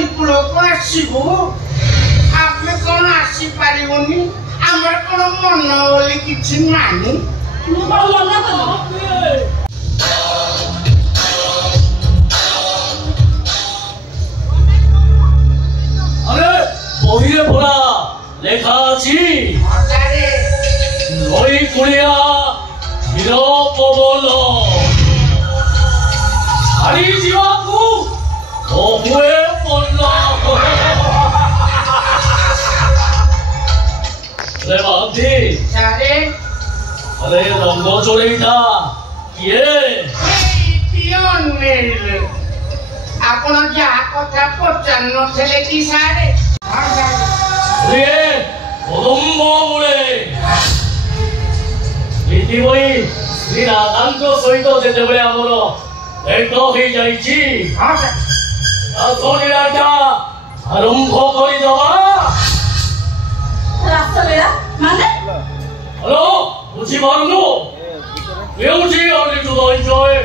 नई कूलक आसबू आप कौन आसपारूनी आमर कौन मन बोली किसी नानी अरे बहिरे पड़ा लेखा नई कुड़िया हीर पवन छाड़ी जावाकू बहुए मन अरे रंग चोरेटा किए आपण जहा कथा पचार नथले कि सारे कदम्ब मूले इतिमय श्री राधांक सहित जेतेबेले आमर भेट हो जाइछि रासलीलाटा आरंभ करिदबा रासलीला माने हेलो बुझी पारुनु beauty only to the enjoy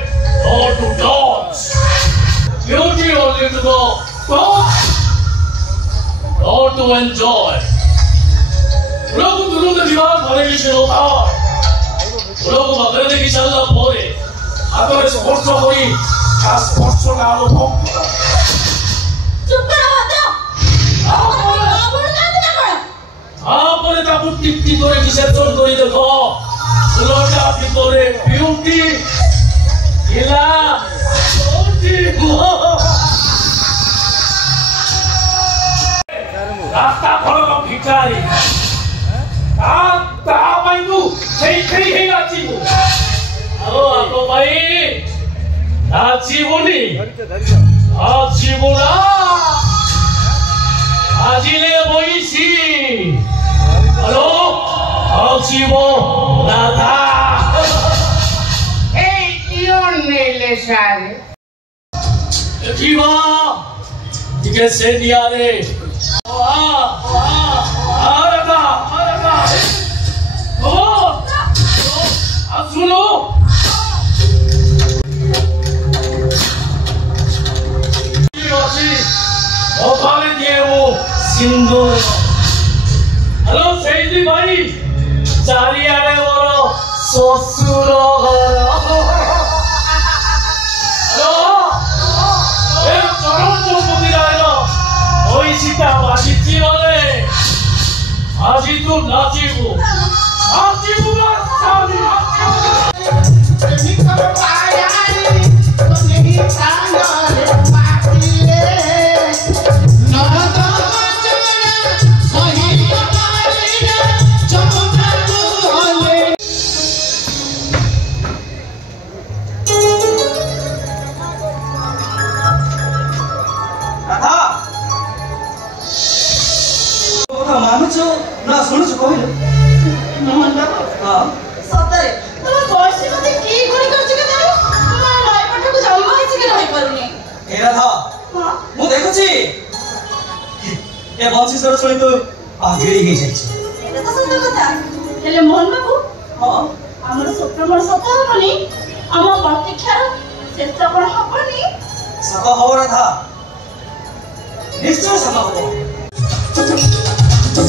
or to dance beauty only to the dance or to enjoy लोग दुरुद दीवार भरे किसी होता लोग मगर देखी चलना पोरे आतोरे स्पोर्ट्स होई का स्पोर्ट्स का अनुभव चुप करो बातो आपण का करा आपरे तापु टिप्पी करे रिसेप्शन करी देखो लोटा ভিতরে বিউটি ইলা বিউটি রাস্তা খরক ভিখারি তা বাইদু সেই সেই নাচিবু আরো আপো ভাই নাচিবুনি নাচিবু না আজিলে বইছি হ্যালো नाचिबो राधा ए क्यों नेले सारे जीवा दिखे से दिया रे राधा ओ सुनो ओखाने दिए वो सिंदूर हेलो सैदी भाई चारियाडे मोर शशुर घर हेलो ए चरण चौपति रायल ओई सीता बासिची रे आज तू नाचिबू नाचिबू नाचिबू ना सुनु छु कहले मोहन बाबू हां सतरे तुम बर्षी मते की गुणी करछ के ताऊ तुम राय पठ को जन्म हिच के रहि परुनी ए राधा हां मु देखु छी ए बंशी सर सुनि तो आगेड़ी हे जाय छी एटा तो सुंदर कथा हेले मोहन बाबू हां हमर स्वप्न मोर सत होबनी हम प्रतीक्षा शेष कोन होबनी सका हो राधा निश्चय सका हो ई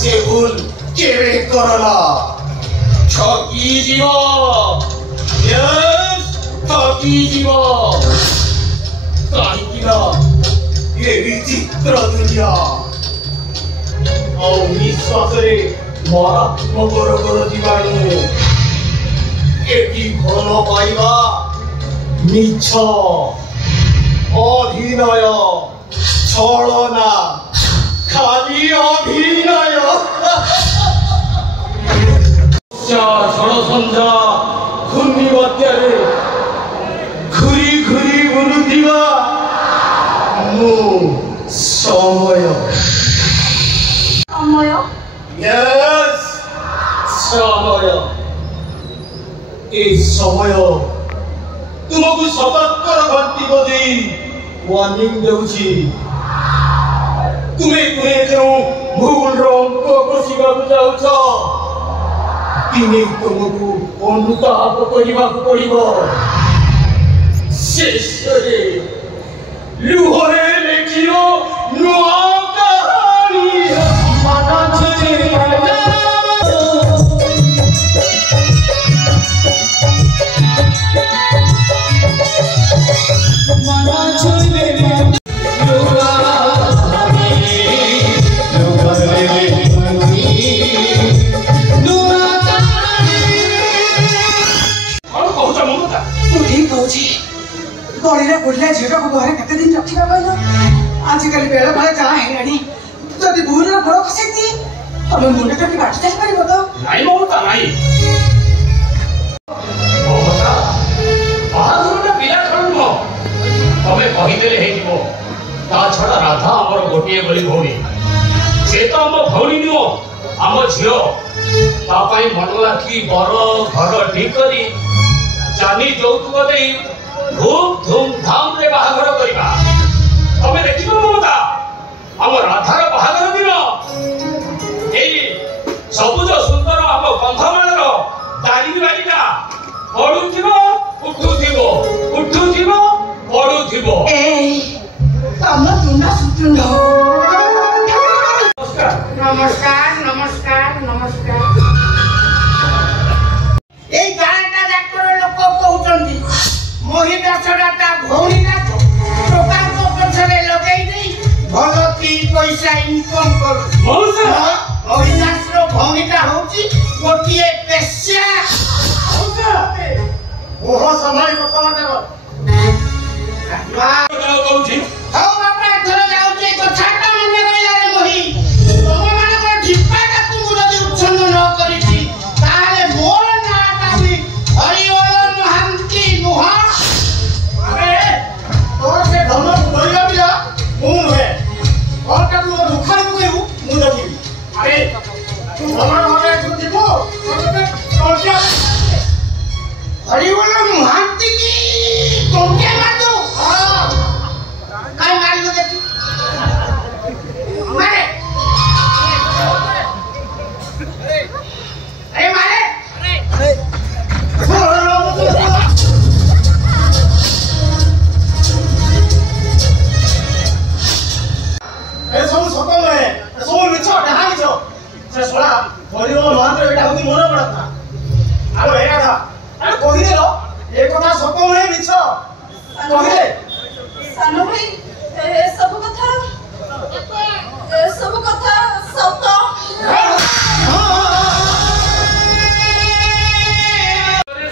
से भूल केवे करला ठगी जीव यस ठगी जीव काहिकिना ये विचित्र दुनिया और निश्वासरे मारात्मक रोग जीवाणु एटी भल पाइबा मिछ अभिनय छलना खाली अभिनय षड़संजा घूर्णिबात्यारे घुरी घुरी बुलुथिबा समय समय यस समय ए समय तुमको सतर्क घंटी बजे वार्निंग देउछि तुम्हें भूल रंग बसिबा जाउछ तुमको अनुताप करने पड़ो शेष लुहरे लेखियो नुआ कहानी गड़े बुढ़ा झील को घर केते दिन रखा कहल आजिकल बेल बेले जहाँ है जदि भूल गोड़ खसई दिए तुम मुंड काटी काटी दे पार तो नहीं ममता नहीं ममता बाहादुर पिला छड़ नुह तमें कहीदेले हो ता छड़ा राधा आमर गोटे गली भौणी से तो आम भौणी नुह आम झील तापाई मन लाखी बर घर ठीक करी जानी যৌতুক देई खूब धूमधाम रे बाहाघर करिबा तमे देखिबो ममता आम राधार बाहाघर दिन एई सबुज सुंदर आम कंधमालर दाढ़ी बालिका पड़ुथिबो उठुथिबो उठुथिबो पड़ुथिबो ए तम तुना सुतुंड नमस्कार नमस्कार नमस्कार এই গাঁটা ডাক্তার লোক কହୁଛନ୍ତି মহিলা ছড়াটা ভৌণীটা দোকান পছরে লগাই দেই ভাল 3 পয়সা ইনকম করুছি মহিলার ভৌণীটা হচ্ছে গোটিয়ে পেশা ওহ সমাই কথা কହୁছি হও বাপা এথর যাଉଛି কথাটা মনে রইলা রে মহি তোম মানকৰ ঢিপাটা তুমি যদি উচ্ছন্ন ন কৰিছি তাহলে মোর নাটা বি হরিওল মহান্তি নুহা আরে তোর সে ধর্ম ধরিবা বিলা মু নহে ওটা তু দুখান কইবু মু দেখিবি আরে আমার ঘরে দিব তোরটা হরিওল মহান্তি কি তোকে মারদো काय मारलो देखी मारे अरे मारे ए सब सतो में सब मिछ ढहा मिछ से सोला भरियो महांद्र बेटा होती मोर पड़ता आलो एरा था अरे कहि देलो ए कथा सतो में मिछ कहि दे सानो भाई सब कथा सत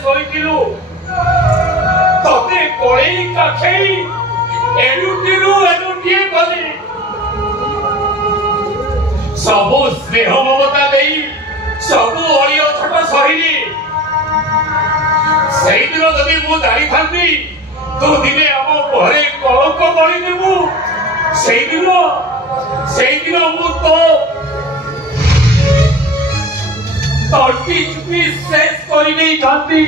सोईथिलु तते कोळई काखेई एनुटिए गली सबु स्नेह ममता देई सबु अलियो छट सहिली सेई दिन जदि मु दारी थांती तू दिने आम घरे कलंक बड़ी देबू सेई दिन मु तो तटी चुपी शेष कर नहीं थांती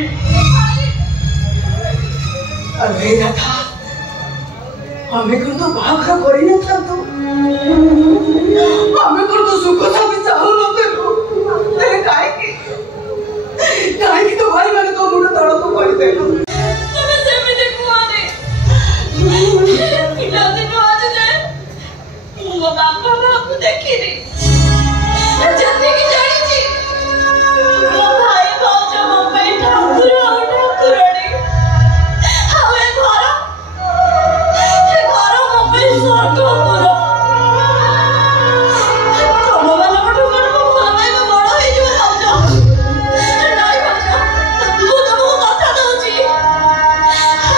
अरे राधा हमें को तो बाहर करी न था तो हमें को तो सुख शांति चाहू न थे ते काहे की तो भाई मैंने तो मुंड तड़ को कर दे तमे सेमे देखो आने पिला दिन आज जाए मो बापा बापू देखी रे ଯେତିକି ଜାଣିଛି ମୋ ଭାଇ ଭାଉଜ ମୋ ପାଇଁ ଠାକୁର ଆଉ ଠାକୁରାଣୀ। ଆଉ ଏ ଘର ମୋ ପାଇଁ ସ୍ୱର୍ଗପୁର। ତମମାନଙ୍କଠୁ କଣ ମୋ ଭଲ ପାଇବା ବଡ଼ ହେଇଯିବ ଭାଉଜ? ନାଇଁ ଭାଉଜ, ମୁଁ ତମକୁ କଥା ଦଉଛି,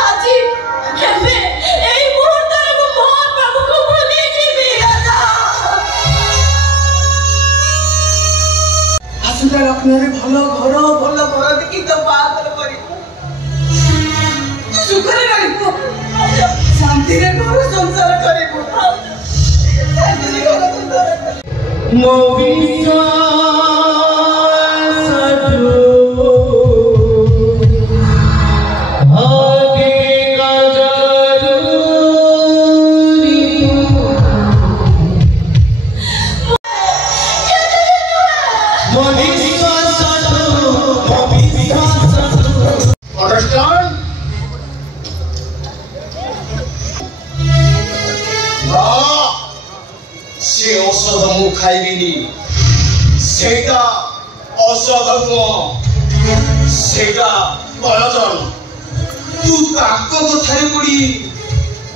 ଆଜି କେବେ ଏଇ ମୁହୂର୍ତ୍ତରେ ମୁଁ ମୋହନ ବାବୁକୁ ଭୁଲି ଯିବି। ଆସନ୍ତା ଲଗ୍ନରେ ଭଲ ଘର ଭଲ ବର ଦେଖି ତ ବାହାଘର କରିବୁ, ସୁଖରେ ରହିବୁ, ଶାନ୍ତିରେ ଘର ସଂସାର କରିବୁ। ଶାନ୍ତିରେ ଘର ସଂସାର କରିବୁ। ମୋ Understand? से औषध मु खाइबिनी, सेटा औषध नुह, सेटा प्रयोजन। तू ताको कथारे पड़ी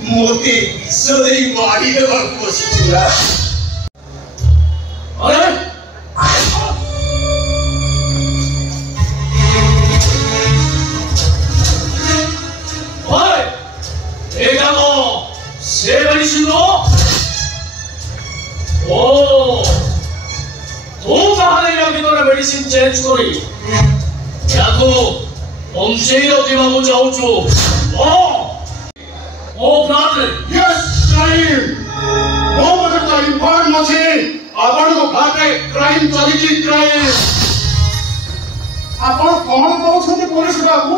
मोते विष देई मारी देबाकू बसिछिला। अरे ओए एटा को से मेडिसिन नो ओ तू ताहले या ভিতরে মেডিসিন চেঞ্জ করি याको অংশেই দিবামু যাউଛୁ ओ ब्रादर यस क्राइम मो बगता इन्फॉर्म अछि आपण को भाटे क्राइम चलिछि क्राइम। आपण कोन कहउछथि पुलिस बाबू?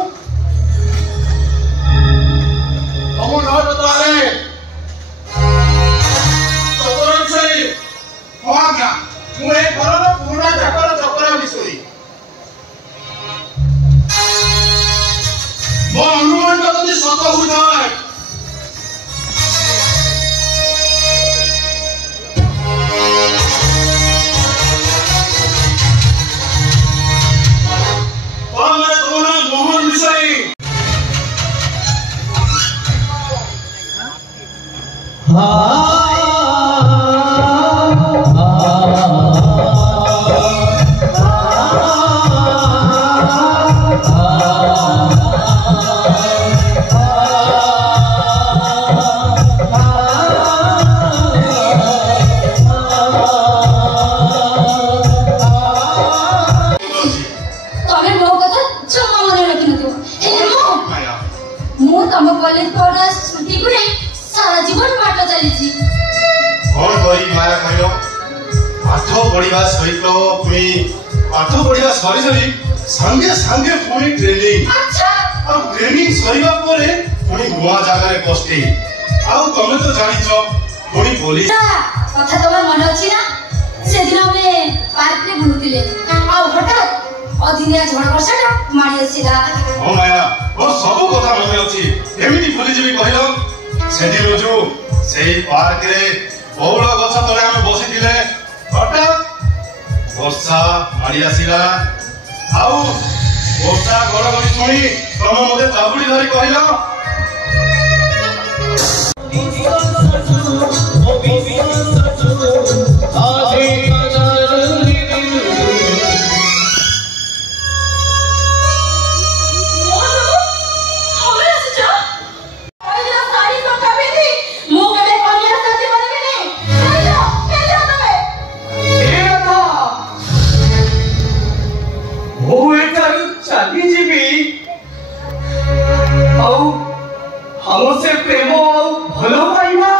तमो न बताले तोर छै कोना तू ए घरर पूरा चक्कर बिसुरी मो अनुमान जदि सत हो जाए मोहन विषय कॉलेज पढ़ा स्मृति को सारा जीवन पाठ चली कौन करी माया कहलो पाठ पढ़िबा सहित पुनी पाठ पढ़िबा सरी सरी संगे संगे पुनी ट्रेनिंग अच्छा आ ट्रेनिंग सरीबा परे पुनी नुआ जागा रे पोस्टिंग आ तमे तो जानिछो पुनी पुलिस कथा तोर मन अछि ना से दिन में पार्क रे बुलुतिले आ हठात अदिनिया झड़ वर्षाटा मारी आसीला ओ माया ओ सब कथा मन अछि एमिति भूली जेबी कहलो से दिन जो सेही पार्क रे बहुल गछ तळे हम बसिथिले हठात वर्षा मारी आसीला आउ वर्षा गड़गड़ी सुनी तमे मते चाबुडी धरी कहलो हमसे प्रेम भलो पाइबा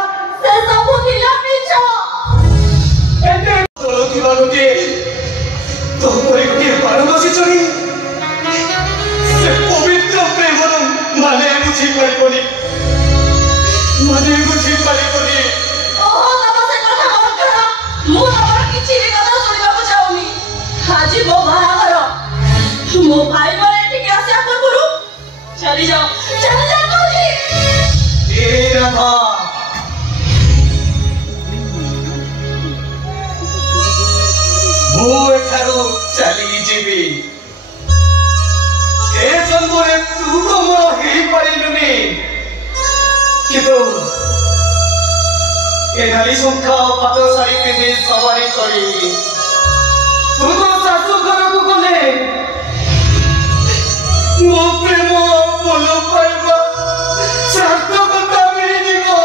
एठारू चली जीवी ए जन्मरे तू तो मोर हेई पारिलुनी किंतु ए नाली संख्या पात साड़ी पिंधि सवारी करी तू तो शाशु घर को गले मो प्रेम बोल पाइबा सार्थकता मिली जीवो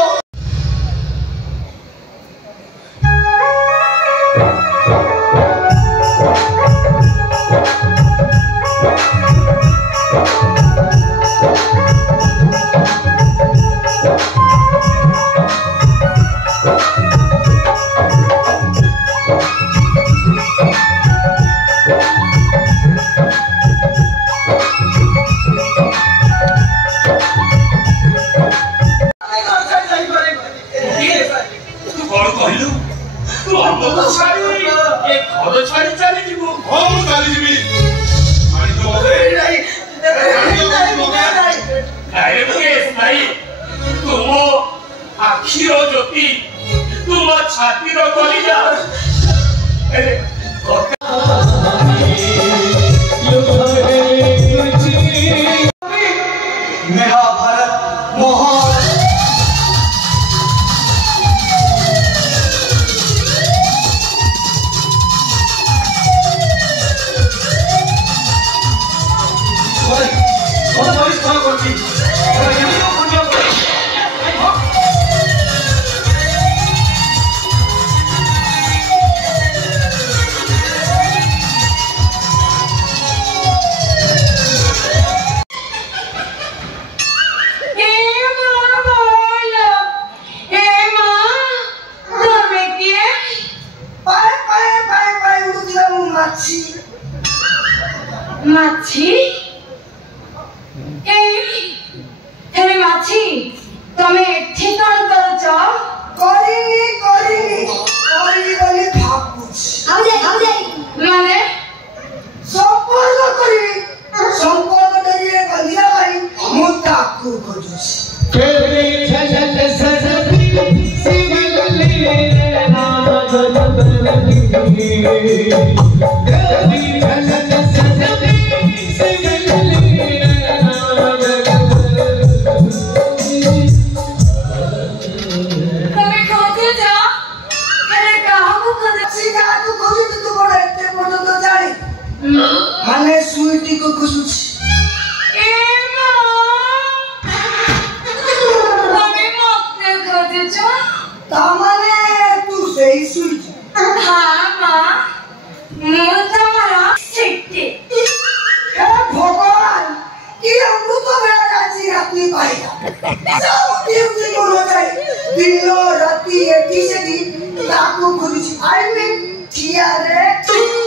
दिनो राती एटी से दी लाखों खुशी आई में थिया रे